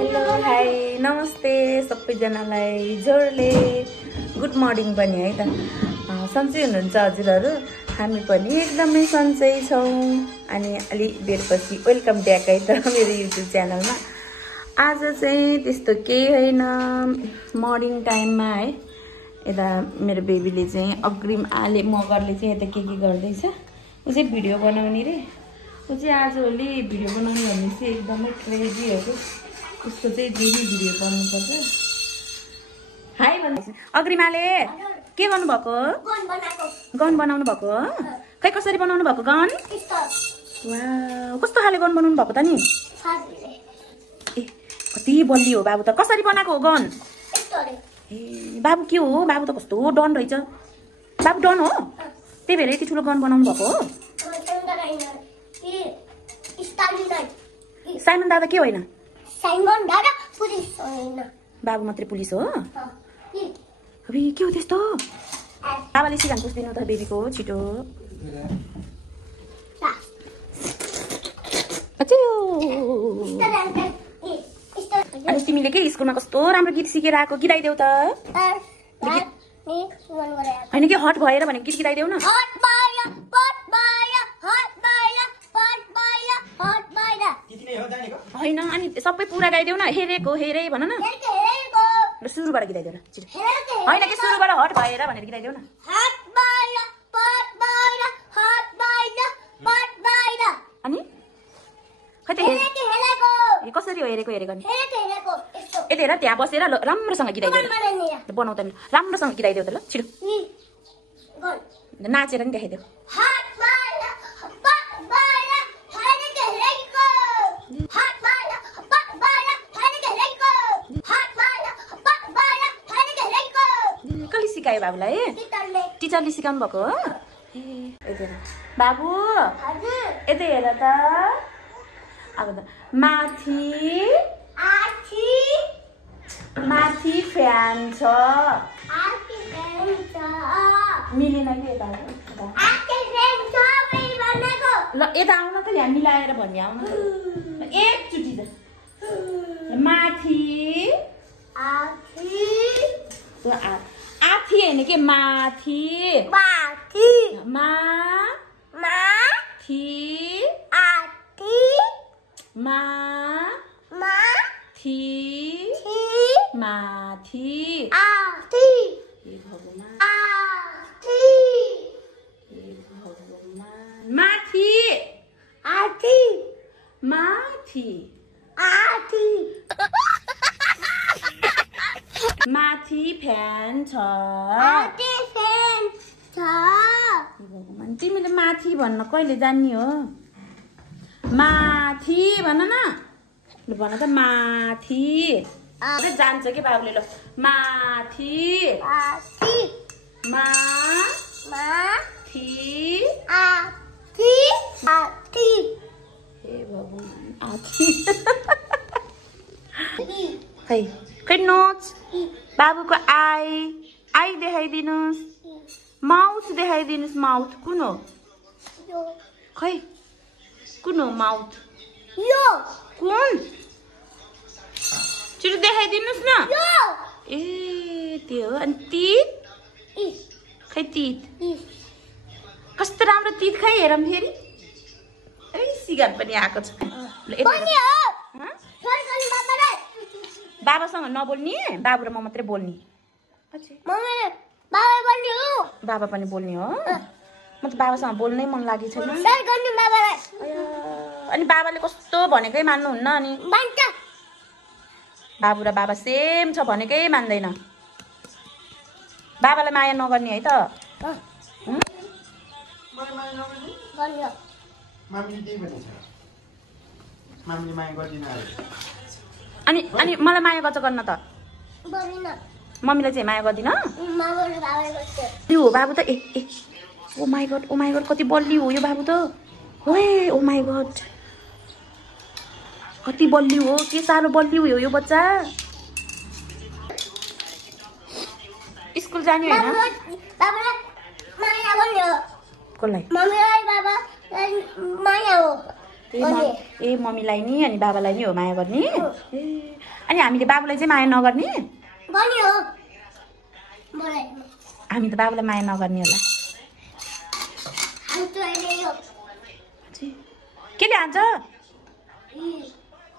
hello hi नमस्ते सबैजनालाई जोडले गुड मर्निङ पनि है त सन्चै हुनुहुन्छ हजुरहरू हामी पनि एकदमै सन्चै छौँ अनि अलि बेरपछि वेलकम ब्याक है त मेरो युट्युब च्यानलमा आज चाहिँ त्यस्तो केही होइन मर्निङ टाइममा है यता मेरो बेबीले चाहिँ अग्रिम आले मगरले चाहिँ यता के गर्दैछ उ चाहिँ भिडियो बनाउने रे उ चाहिँ आजभोलि भिडियो बनाउने भन्ने चाहिँ एकदमै क्रेजी हो कि उसको चाहिँ डेली भिडियो बनाउनुपर्छ हाई भन्दैछ अग्रिमाले के गर्नुभएको गन बनाउनु भएको खै कसरी बनाउनु भएको गन वाउ कस्तो खाले गन बनाउनु भएको त नि ए कति बलियो बाबु त कसरी बनाएको हो गन ए बाबु के हो बाबु त कस्तो डन रहेछ बाबु डन हो त्यही भएर यति ठुलो गन बनाउनु भएको हो साइमन दादा के होइन साइमन दादा पुलिस होइन बाबु मात्रै पुलिस हो अबे के हो त्यस्तो बाबाले सिकाउनु पुस्दिनु त बेबीको छिटो अनि तिमीले के स्कुलमा कस्तो राम्रो गीत सिकेर आएको गीताइदेऊ त होइन कि हट भएर भनेको गीत गीताइदेऊ न होइन अनि सबै पुरा गाइदेऊ न हेरेको हेरे भन न सुरुबाट गीताइदेऊ न छिटो होइन कि सुरुबाट हट भएर भनेर गीताइदेऊ न अनि खै त कसरी हो हेरेको हेरेको नि यति हेर त्यहाँ बसेर राम्रोसँग गीताइदेऊ बनाउ त राम्रोसँग गीताइदेऊ त ल छिटो नाचेर नि देखाइदेऊ कसले सिकायो बाबुलाई टिचरले सिकाउनु भएको हो ए बाबु यतै हेर त अब त माथि फ्यान छ मिलेन कि यता ल यता आउन त यहाँ मिलाएर भन्ने आउन त एकचोटि त माथि आथी होइन के माथि माथि फ्यान छ भगवान तिमीले माथि भन्न कहिले जान्ने हो माथि भन न ल भन त माथि जान्छ कि बाबुले ल माथि हे भगवान खै खै नोच बाबुको आई देखाइदिनुहोस् माउथ देखाइदिनुहोस् माउथ कुन हो खै कुन हो माउथ कुन छिटो देखाइदिनुहोस् न ए त्यो हो अनि तित खै तित कस्तो राम्रो तित खै हेरौँ फेरि ए सिगार पनि आएको छ बाबासँग नबोल्ने बाबु र म मात्रै बोल्ने बाबा पनि बोल्ने हो म त बाबासँग बोल्नै मन लागेको छैन अनि बाबाले कस्तो भनेकै मान्नुहुन्न अनि बाबु र बाबा सेम छ भनेकै मान्दैन बाबालाई माया नगर्ने है त अनि मलाई माया गर्छ गर्न त मम्मीलाई चाहिँ माया गर्दिन यो बाबु त ए ओ माई गड कति बलियो हो यो बाबु त ओए ओ माई गड कति बलियो हो के साह्रो बलियो हो यो बच्चा स्कुल जाने होइन कसलाई ए मम्मीलाई नि अनि बाबालाई नि हो माया गर्ने ए अनि हामीले बाबुलाई चाहिँ माया नगर्ने हामी त बाबुलाई माया नगर्ने होला केले हान्छ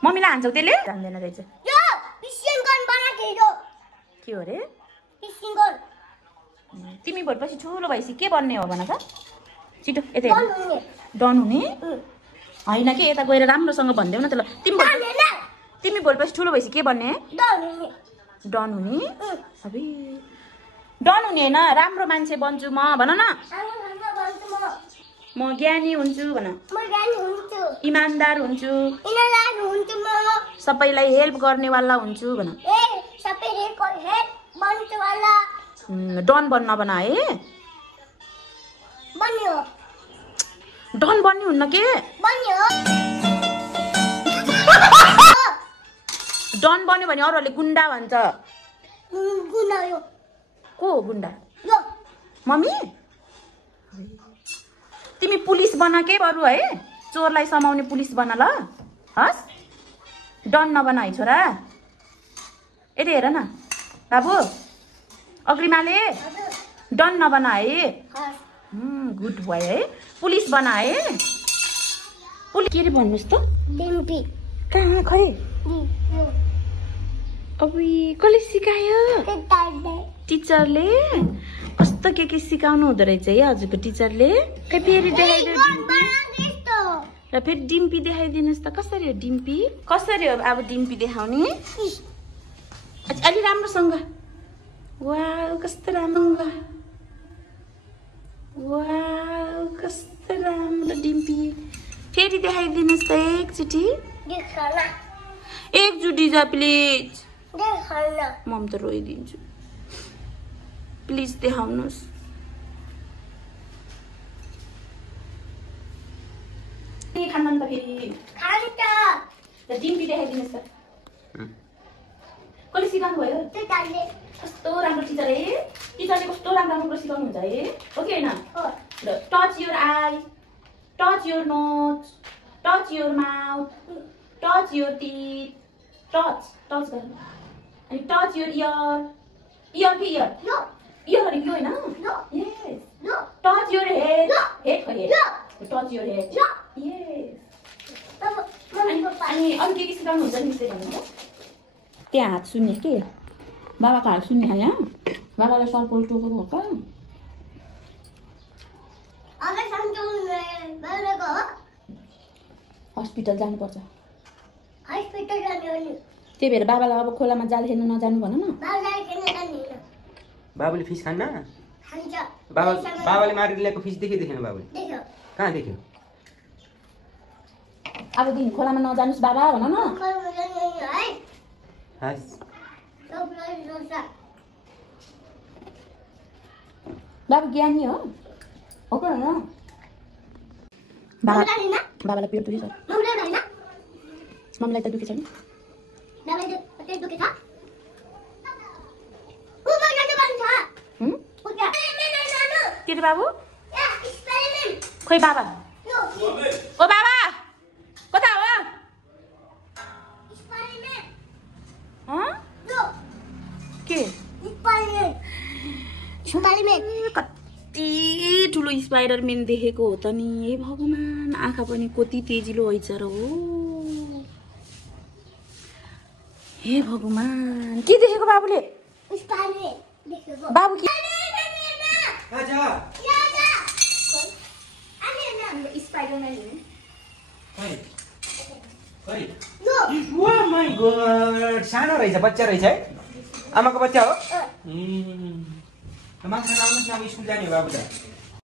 मम्मीलाई हान्छौ त्यसले जान्दैन रहेछ के हो रे तिमी भोलिपछि ठुलो भएपछि के बन्ने हो भन त छिटो यतै डन हुने होइन के यता गएर राम्रोसँग भनिदेऊ न त ल तिमी भोलिपछि ठुलो भएपछि के बन्ने डन हुने अबे डन हुने होइन राम्रो मान्छे बन्छु म भन न म ज्ञानी हुन्छु भन इमानदार हुन्छु सबैलाई हेल्प गर्नेवाला हुन्छु भन डन बन्न भन है डन बन्ने हुन्न के डन बन्यो भने अरूहरूले गुन्डा भन्छ को हो गुन्डा मम्मी तिमी पुलिस बन के बरु है चोरलाई समाउने पुलिस बन ल हस् डन नबन है छोरा यतै हेर न बाबु अग्रिमाले डन नबन है गुड भयो है पुलिस बना है पुलिस के रे भन्नुस् त कहाँ खै अब कसले सिकायो टिचरले कस्तो के सिकाउनु हुँदो रहेछ है हजुरको टिचरले खै फेरि देखाइदिनु र फेरि डिम्पी देखाइदिनुहोस् त कसरी हो डिम्पी कसरी हो अब डिम्पी देखाउने अलि राम्रोसँग वाउ कस्तो राम्रो वाउ कस्तो राम्रो डिम्पी फेरि देखाइदिनुहोस् त एकचोटि जा प्लिज मम त रोइदिन्छु प्लिज देखाउनुहोस् खान्न त फेरि डिम्पी देखाइदिनुहोस् त कसले सिकाउनु भयो कस्तो राम्रो टिचर है टिचरले कस्तो राम्रो राम्रो सिकाउनु हुन्छ है हो कि होइन touch your I touch your nose touch your mouth touch your teeth touch गर्नु अनि टच योर इयर इयर के इयर इयर भनेको यो होइन यस टच योर हेड हेड खै हेड टच योर हेड यस अनि अरू के सिकाउनु हुन्छ नि भन्नु त्यहाँ हात सुन्ने के बाबाको हात सुन्ने यहाँ बाबालाई सर्पल टोकेको हो हस्पिटल जानुपर्छ त्यही भएर बाबालाई अब खोलामा जाल खेल्न नजानु भन न बाबुले फिस खान्न बाबाले मारेर ल्याएको फिस देखेन बाबुले कहाँ देख्यो अबदेखि खोलामा नजानुस् बाबा भन न बाबु ज्ञानी हो कि होइन बाबालाई पेट दुखेछ मम्मीलाई त दुखेछ नि के रे बाबु खोइ बाबा ओ बाबा कता हो के कति ठुलो स्पाइडरम्यान देखेको हो त नि हे भगवान आँखा पनि कति तेजिलो हैछ र हो हे भगवान के देखेको बाबुले बाबु के सानो रहेछ बच्चा रहेछ है आमाको बच्चा हो मान्छे आउनुहोस् न अब स्कुल जाने हो बाबु त